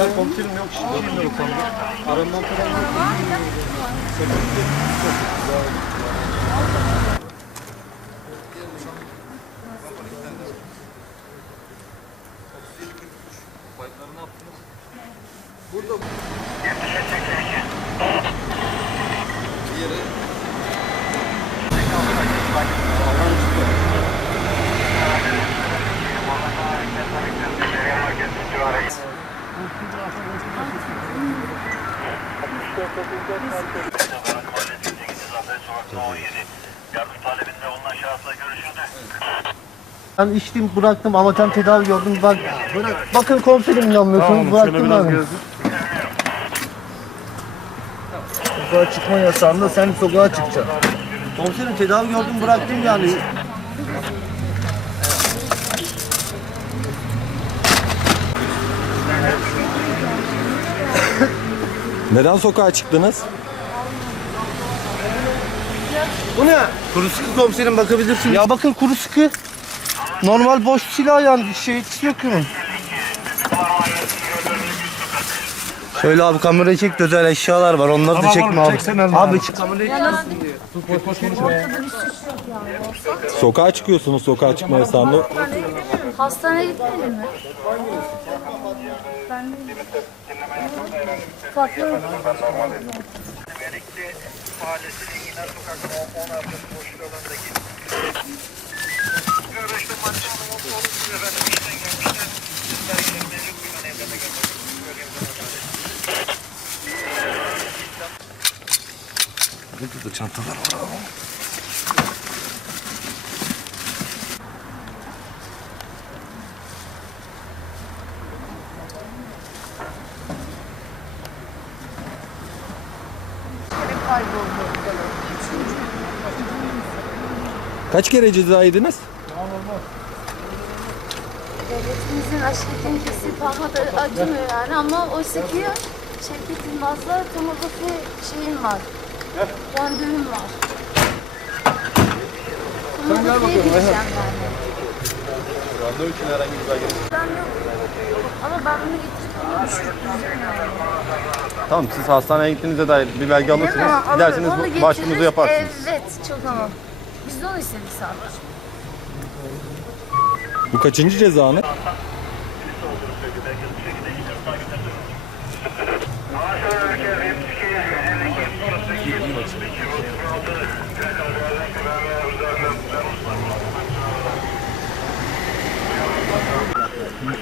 Daha komiserim yok şimdi. Bilmiyorum sandım. Aramdan falan yok. Ben içtim bıraktım amatör tedavi gördüm. Bak, bakın komiserim inanmıyorsunuz. bıraktım ben. Sokağa çıkma yasağında sen sokağa çıkacaksın. Komiserim tedavi gördüm bıraktım yani. Neden sokağa çıktınız? Bu ne? Kuru sıkı komiserim bakabilirsin. Ya bakın kuru sıkı. Normal boş silah yani şey etkisi yok bunun. Şöyle abi kamerayı çek de özel eşyalar var onları da çekme abi. Abi çık. Sokağa çıkıyorsunuz sokağa çıkma yasağında. Hastaneye gitmedin mi? Ben Farklı mahallesi Enginar Sokak 16 boşluk alandaki. Kaç kere ceza yediniz? devletimizin aşiretin kesip almadı acımıyor yani ama oysa ki Şevket Yılmaz'la tomografi şeyim var. Randevum var. Tomografiye gideceğim yani. Randevu için herhangi bir belge. Ben yok. Ama ben bunu getirip düşürtmeyeceğim yani. Tamam siz hastaneye gittiğinizde dair bir belge Değil mi? alırsınız. Alırım, Gidersiniz onu bu- başvurunuzu yaparsınız. Evet çok ama. Biz de onu istedik sadece. Bu kaçıncı cezanı?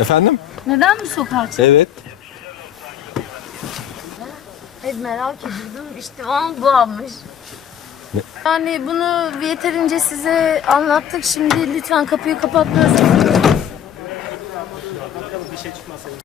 Efendim? Neden mi sokağa çıktın? Evet. Hep merak ediyordum. İşte o an bu almış. Yani bunu yeterince size anlattık. Şimdi lütfen kapıyı kapatmıyorsunuz.